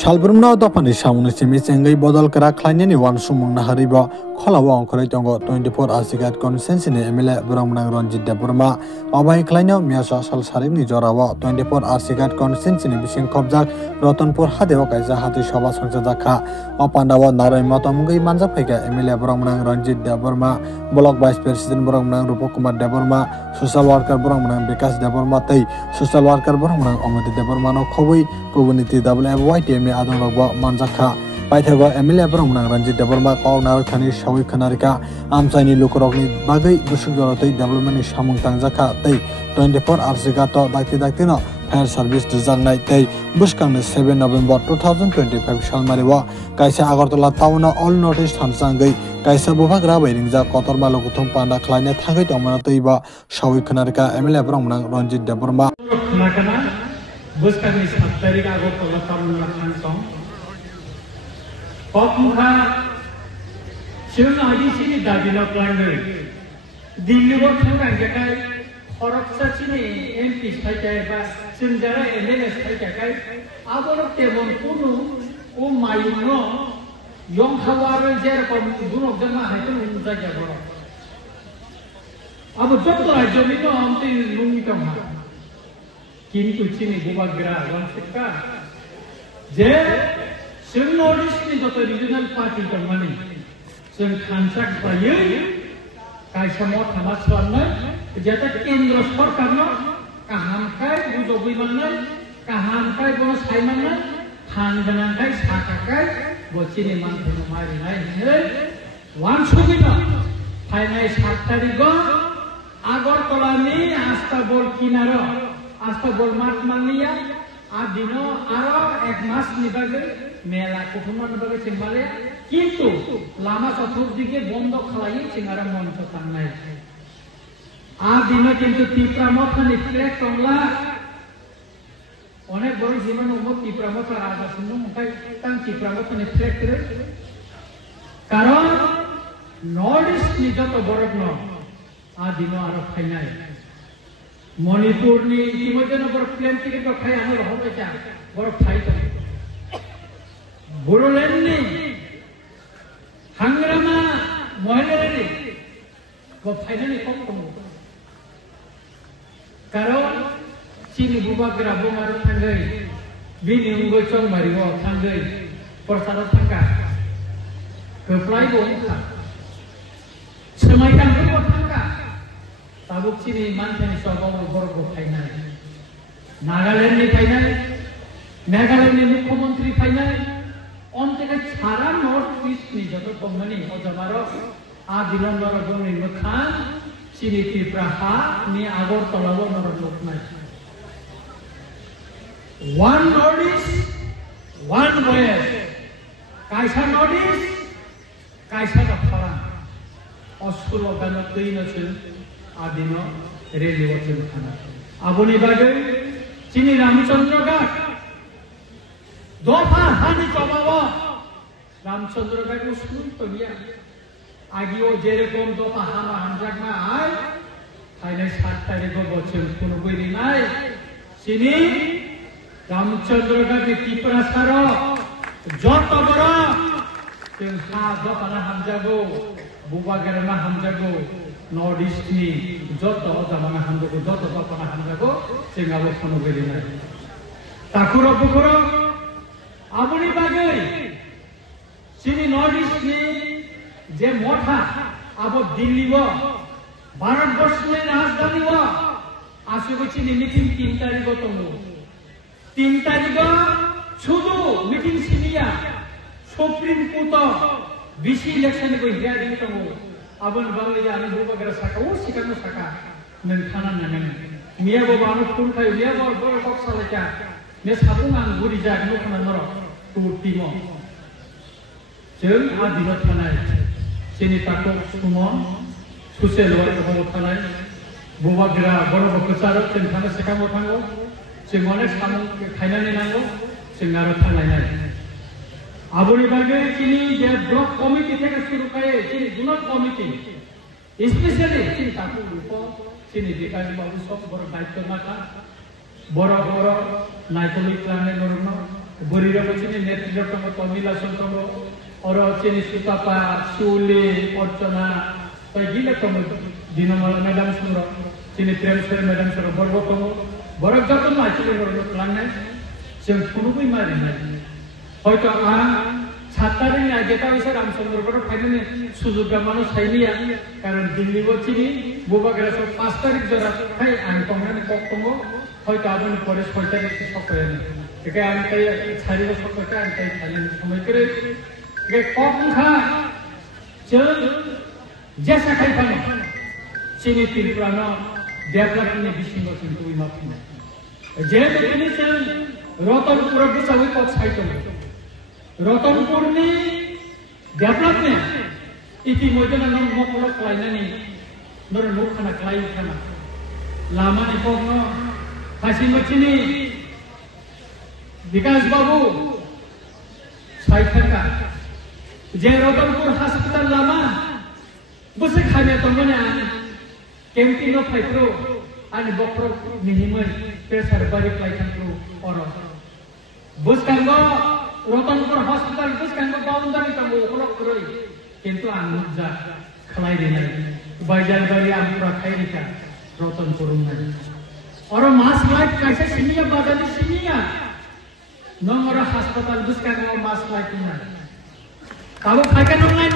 Shalbrumna dopani samuni simi sengai bodol kara khlainani wan sumung na hariba kholawa ongkhrai tongo 24 asigat consensini emile burangmunang Ranjit Deburma obai khlaino miasa sal sarimni jorawa 24 asigat consensini bising khobjak Ratanpur hadewa kaisa hati sabha sangsajakha opandawa narai matamunggai manjak phaika emile burangmunang Ranjit Deburma block vice president burangmunang Rupakumar Deburma social worker burangmunang Vikas Deburma tei social worker burangmunang Omiti Deburma no khobui kubuniti WFYTM adong rogba manjakha paithago MLA burangmunang Ranjit Deburma kawnarok thani sawi khanarika amchaini lukurokni bagai busuk jorotei development ni samung tangjakha tei 24 arsigato dakti no fire service dijangnai tei buskangni 7 November 2025 salmariwa kaisa Agartala town all notice thansangai kaisa bubagra bairingja kotorma lokuthum panda khlaina thangai tongmana teiba sawi khanarika MLA burangmunang Ranjit Deburma buskangni 7 tarik Agartala town thangsong Pakmuha Shilnagi sini dadina plangai Dilli wo thangai jakai Horoksa sini MP sthaikai ba sinjara MLA sthaikai aborok tebon kunu o mayuno yong khawar jer ko dunok jama haitun unja jabo abo jotto rajyo no amte lungi kamha kintu sini bubagra wansikka je जों north इस्टनि जत regional party दं माने जों contract bio कायसामाव थाना खालामनाय जेता केन्द्र सरकारनो काहामखाय बुजबि माननाय काहामखाय बन सायमाननाय फान गोनांखाय साखाखाय बचिनि मानथायनो मारिनाय हे वान सुबिदा फायनाय 7 तारिखआव आगरतलानि आस्ताबल किनारो आस्ताबल माठ माननिया आदिनो आरो एक मास निबागै मेला कुटुमान बागै सिंबाले किन्तु लामा चतुर्दिके बन्द खालायो सिंगारा मन्थ थांनाय आदिनो किन्तु तिप्रामथनि फ्लेग दंला अनेक बड़ जीवन उमो तिप्रामथ आगासिनो ओमफ्राय तां तिप्रामथनि फ्लेग रे कारण नर्थ इस्टनि जत बरफ न आदिनो आरो फायनाय मणिपुरनि इतिमध्येनो बरफ प्लेन टिकेट खाय आनो रहबायसा बरफ फायदों Bodolandni Hangrama Mohelani ko finally kokkomo karo sini bubagra bomar thangai bini ungo chong mariwo thangai persara thangka keplai bongka semai kan ko thangka tabuk sini manthani sobaw borgo finally Nagaland ni finally Nagaland ni mukhyamantri finally অন্তকে সারা north east নি যত company অজমারো আদিলন্দর Gani মখান চিনি ত্রিপুরা নি আগরতলাও নর লোক নাই one north east one west কাইসা north east কাইসা দফারা অস্কুল গান তৈনছে আদিন রেডিও চিনখানা আবনি বাগে চিনি Ramchandraghat Dopa hani cobawa Ramchandra Gai usul to dia agio jerekom dopa hama hamjak na ai thainai 7 tarikh bochor kono koiri nai sini Ramchandra Gai Tripura saro joto boro teng ha dopana hamjago bubagarama hamjago North East ni joto jamana hamjago joto dopana hamjago singabo kono koiri nai takuro bukuro আপনি বাগে সিনি north east নি যে মোঠা আব দিল্লি ও ভারতবর্ষের রাজধানী ও আসবে চিনি meeting 3 তারিখ তমু 3 তারিখ শুধু মিটিং সিনিয়া সুপ্রিম কোর্ট বিসি ইলেকশন কো হিয়ারিং তমু আবন বাংলা জানি বুবাগরা সাকা ও সিকানো সাকা নন খানা নানে মিয়া বাবা আনো ফুল খাই মিয়া বাবা বড় কক সালেকা मे साबुं आं गुरि जागनो खानानर टुटिमो जों आदिनो थानाय सिनि ताको सुमन ससियेल वर्कर थानाय बुबाग्रा बर' बकसार जों थानो सेकामो थांगो जों अनेक सामुं खायनानै नांगौ जों आरो थांनाय आबुनि बागे सिनि जे ब्लक कमिटि থেকে শুরু করে सिनि जुनार कमिटि स्पेशली सिनि ताको रुप सिनि बिकानि बाबु सब बर दायित्व माखा বড় বড় নাইকলি প্ল্যানে নরম Buriram sini netri tomo Tomila Sontomo oro sini Sutapa Sule Orchana gila tomo Dinamal Madam Suro sini transfer Madam Suro Borgo tomo Borok joto ma chile borgo planai sing punubui mari nai hoyto ছাত্তারিং যেটা হয়েছে রামচন্দ্রপুর ফাইনালে সুযোগটা মানুষ হয়নি কারণ দিল্লি বলছিনি বুবাগেরা সব 5 তারিখ ধরা খাই আমি কমনে কম হয়তো আপনি পরে 6 তারিখ সকলে এটা আমি তাই ছাড়িব সকলে আমি তাই খাইলেন সময় করে কম খা চল যে শাখাই পানো চিনি ত্রিপুরানো ডেভেলপমেন্ট বিশিঙ্গ কিন্তু ওই মাফি না যে দেখেছেন রতনপুর বিচার কত সাইতো Rotonpur ni development iti moja na mokolo klaina ni nor mukhana klai khana lama ni pogno hasimachini Vikas Babu saithaka je Rotonpur hospital lama buse khane tomone kempino phaitro ani bokro minimum pesar bari klai khantro oro buskango Rotonpur hospital bus kan boundary kamu kolok kuroi kintu anu ja khalai dinai bajar bari ampura khairika Rotonpur nai oro mass life kaise siniya badali siniya nomor hospital bus kan mass life nai kamu khaikan online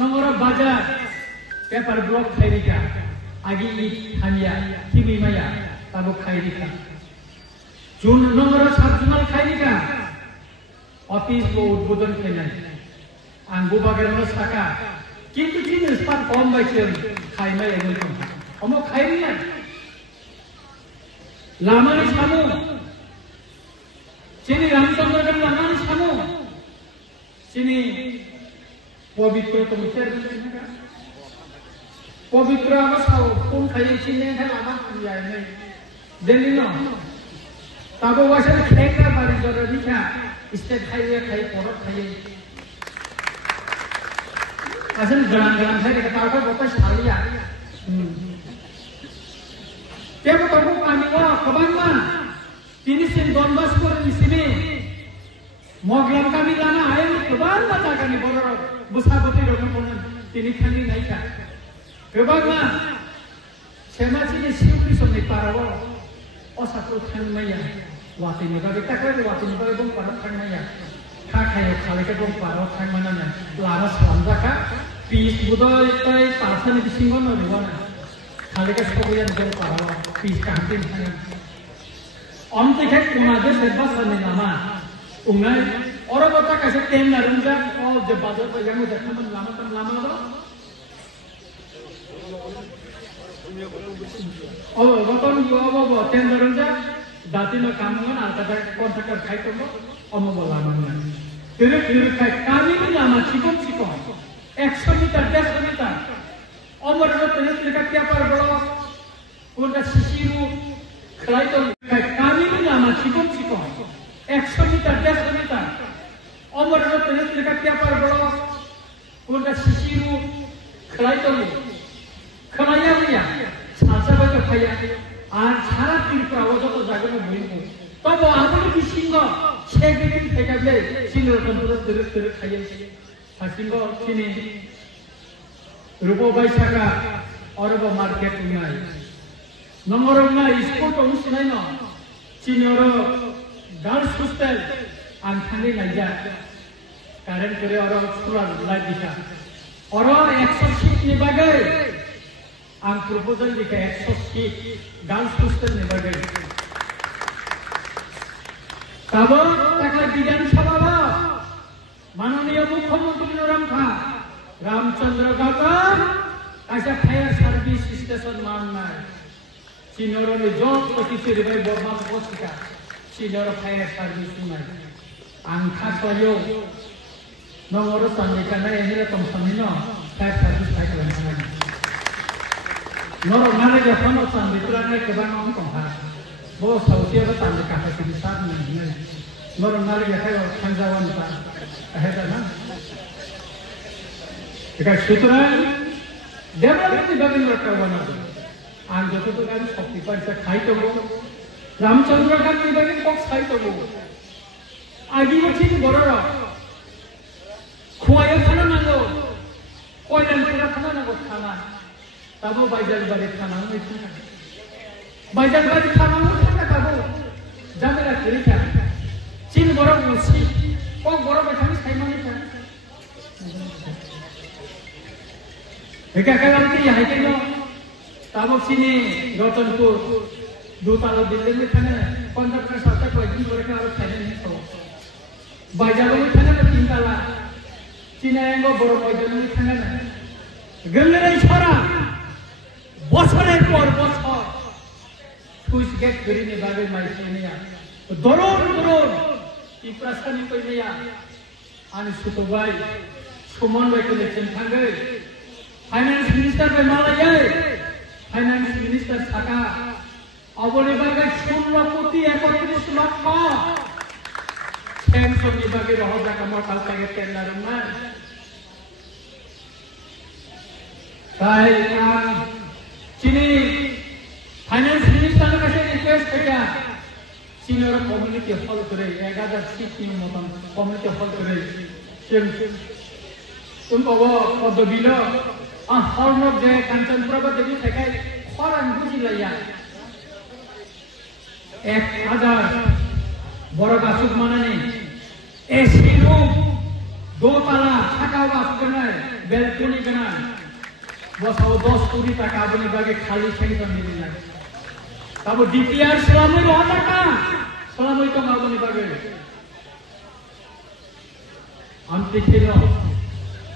nomor bajar paper block khairika agi hanya kimi maya kamu khairika Jun nomor sabjunal khairika office ko udbodon kainan anggo bagarno saka kintu jinis pat kom baichem khaimai engel kom omo khairiya lamani samu chini ramchandra gan lamani samu chini pavitra tumser pavitra amasao kon khai chine ha lama khiyai nai delhi no tabo wasa kheka bari jora dikha state highway khai porot khai asan garan khai kata ko bapa salia tebo tabo pani wa kaban ma tini sin donbas ko isime moglam kami lana ayo kaban ma jaga ni boror busabati ro konan tini khani nai ka kaban ma semachi ni siupi somni parawo osatu khan maya Wati ni bagi tak ada wati ni bagi bung parot kan maya, kaya kali ke bung parot kan mana ni, lama selama kah, pis budaya itu pasal ni bisinggon orang mana, kali ke sekolah yang bung parot, pis kantin sana. Om tiket kunaja sebab sana lama, ungai orang kata kasih tem narunja, oh jebazar pejamu jatuh lama tu. Oh, betul juga tem narunja. Datino kamungan alkata kontraktor khai tomo omo bolaman tere khai kami ni lama cikon 100 meter 150 meter omor ro tere ka kya par bolo konta sisiru khai to khai kami ni lama cikon 100 meter 150 meter omor ro tere ka kya par bolo konta sisiru khai to khalaya niya sasa ba to khaya আর সারা ত্রিপুরা অযত জায়গায় বইব তবে আমাদের বিশিঙ্গ সেদিন থেকে যে সিংহতন্ত্র তরে তরে খাইয়েছে হাসিঙ্গ চিনি রূপ বাইশাখা অরব মার্কেট নাই নম্বর না স্কুল অনুষ্ঠান না চিনির গার্লস হোস্টেল আনখানি নাইজা কারেন্ট করে অর স্কুল লাইট দিশা অর 100 সিট নিবাগে আং প্রপোজাল দিকে 100 সিট গার্লস হোস্টেল নিবাগে তবে টাকা বিধানসভা মাননীয় মুখ্যমন্ত্রী রামচন্দ্র কাকা কাছে ফায়ার সার্ভিস স্টেশন মাননায় চিনরনি জব অফিসে রে বর্মা বসিকা চিনর ফায়ার সার্ভিস নাই আংখা সয়ো নমর সান্দিকানা এনিলে কমসমিনো ফায়ার সার্ভিস থাকবে না নর মানে যখন সান্দিকুলানে কেবান অন কমহা বো সাউথিয়া বা সান্দিকা কাছে বিসাদ নাই নর নালে দেখায় খানজাওয়ান তা হেতা না এটা সুতরাং ডেভেলপমেন্ট বিভিন্ন করবানা আর যতটুকু আমি শক্তি পাইছে খাই দেবো রামচন্দ্র গান্ধী বাগে কক খাই দেবো आगिबो थिन बर'र खुवायाव थानो नांगौ कयलानपुरा थानो नांगौ थाना दाबो बायजालबारि थानांगौ बायजालबारि थानांगौ थाना दाबो जामेला गैया थिन बर' मुसि क बर' बायथानि साइमानि था एकाकालांति हाइकेनो दाबो सिनि रतनपुर दुतालो बिल्डिं में थाने पंद्रह सात बाइकिंग करके और थाने नहीं तो बाइजालो में थाने तो तीन ताला चीनाएंगो बड़ो बाइजालो में थाने ना गंगरे छोरा बसरे पर बसर कुछ गेट करी ने बागे माइसी नहीं आ दरोन इप्रासानी कोई नहीं आ आने सुतोबाई सुमन बाई को लेचन थांगे फाइनेंस मिनिस्टर पे माला ये फाइनेंस मिनिस्टर साका अबले बागे 16 कोटी 31 लाख पेंशन नि बागे रह जाका मटाल तागे टेन्डार ना ताई आं चिनी फाइनेंस मिनिस्टर का से रिक्वेस्ट किया सीनियर कम्युनिटी हॉल करे 1000 सीट नि मतन कम्युनिटी हॉल करे उनको वो पदबिलो आ हॉर्नक जे कांचनपुरा बा देबी थाकाय खरान बुजिलाया 1000 बड़ गाछुक मानानि एसी रूम 2 ताला थाका बास गनाय बेलकनी गनाय बसाव 10 कोटी टाका बनि बागे खाली सेंटर मिलिना तब डीपीआर सलामै रहा टाका सलामै तो माबनि बागे आमति खेलो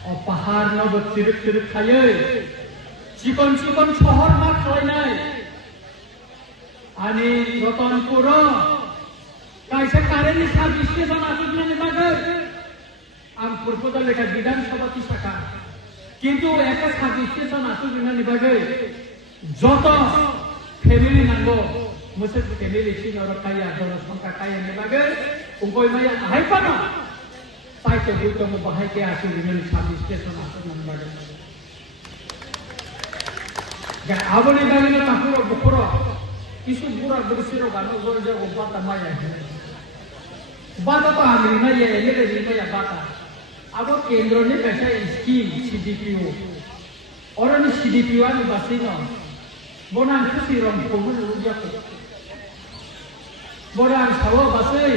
और पहाड़ न बचिरक चिरक खाये चिकन शहर मा खालायनाय आनी रतनपुर कायसे कारेन्टनि साब स्टेशन आसुगनायनि बागै आं प्रपोजाल लेखा विधानसभा शाखा किन्तु एका साब स्टेशन आसुगनायनि बागै जत फेमिलि नांगौ मोसे फेमिलि सिनर काया जनसंख्या कायानि बागै उंकय माया हायपाना साइके बुतो मो बाहाय के आसुगनायनि साब स्टेशन आसुगनायनि बागै गा आबनि बागै तापुर बखर किसु बुरा बुरसिरो गानो जोर जो बाता माया बाता तो आमरी माया ये माया बाता अब केंद्र ने कैसा स्कीम सीडीपीओ और ने सीडीपीओ ने बसिनो बोना खुशी रंग को रुजिया को बोना साव बसै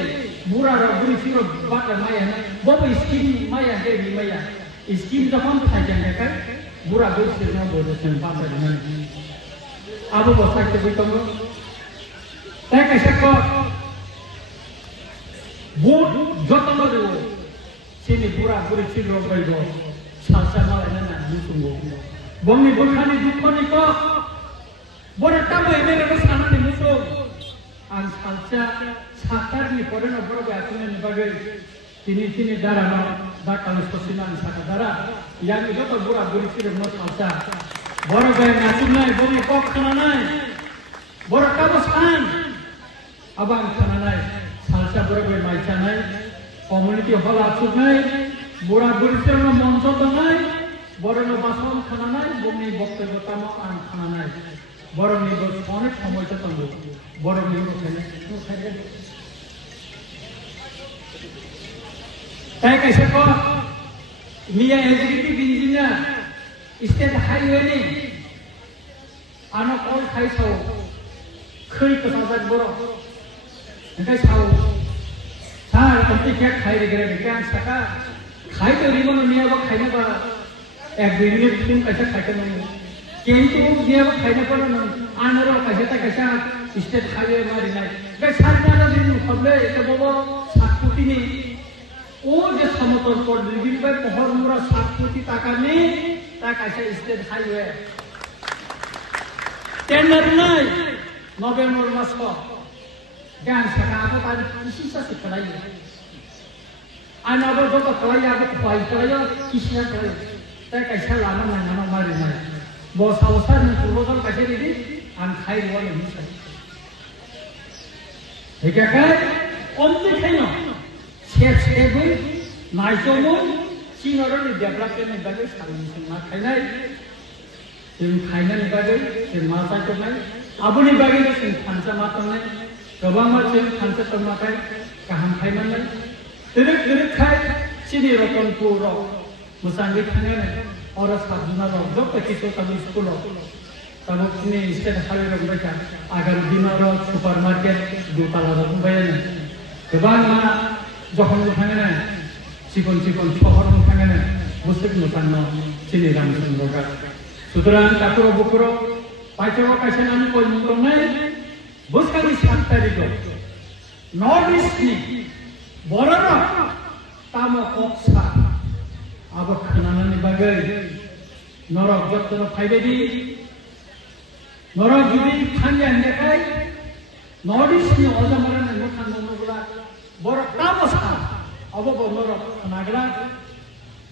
बुरा र बुरसिरो बाता माया बब स्कीम माया दे माया स्कीम जखन थाइजान का बुरा बुरसिरो बोलसन बाता ने अब बसा के बितंगो ताई कैसे को वोट जतन देवो सिनि बुरा बुरि चिरो गइगो सालसा मालायना ना मुसुंगो बंनि बुखानि दुखनि को बरे ताबो एमेले को सानानि मुसु आं सालसा सातारनि परेन बरो आथिनि बागै तिनि दारानो दाकाल ससिनानि साका दारा यानि जत बुरा बुरि चिरो न सालसा बरो गाय नाचुनाय बंनि कक खानानाय बरो ताबो सान abang kananai salsa berbagai macamai community hall asuknai bura burisirno moncho tonai borno bason kananai bumi bokte botamo an kananai borni bos onek samoy tongo borni khane tai kaise ko niya executive engineer state highway ni ano kol khaisau khoi ko sajak boro Enggak tahu, saya nanti क्या खाई रहेगा क्या सका खाई तो ribbon नहीं अब खाने पर एक दिन तुम कैसे खाते नहीं किंतु ये अब खाने पर ना आनरो कैसे स्टेट खाई मारी नहीं क्या सारी ना दिन पहले एक बाबा सातपुती ने वो जो समतल पर दिन पे पहर मुरा सातपुती ताका नहीं ताका कैसे स्टेट खाई हुए टेंडर नहीं नवंबर मास को Jangan sekarang tadi kisah sekelai. Anak berdoa kelai ada kuai kelai kisah kelai. Tapi kisah lama nana mari nana. Bos awasar dan turun kasih ini an khai luar ini. Jika kan omni kena siap pun naik jomun Cina orang development ni bagus sekali. Nak kena yang kena ni bagus, yang masa tu ni. Abu ni bagus yang kansa mata ni. गोबां मानसि खानसे समाथाय गाहाम थाइमाननाय Teruk kai sini rokon puro musangi tangan orang sabuna rok kita tahu sekolah tahu sini setiap hari rok mereka agar dinaro supermarket dua tala rok bayar kebang mana johon tangan cikon pohon tangan musik musanno sini ramsun roka suturan kapuro bukuro paicoro kaisen ami koi mutonai bos kami santai itu North ni borana tamo koksa abak kenanan ni bagai norok jatuh faide di norok judi khanya hendakai North ni oza marana nukan nonogla borok tamo sa abak norok kenagla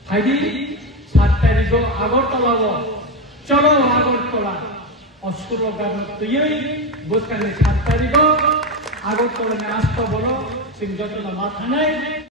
faide 7 তারিখ আগরতলা চলো আগরতলা অস্কুর গান তুই বুঝকানে 7 তারিখ আগরতলা আসতে বলো সিং যত মাথা নাই